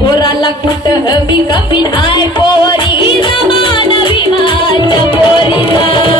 पोराला कुठ हवी कमी नाही पोरी मानवी माझ्या पोरीला.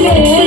ಮೇಲೆ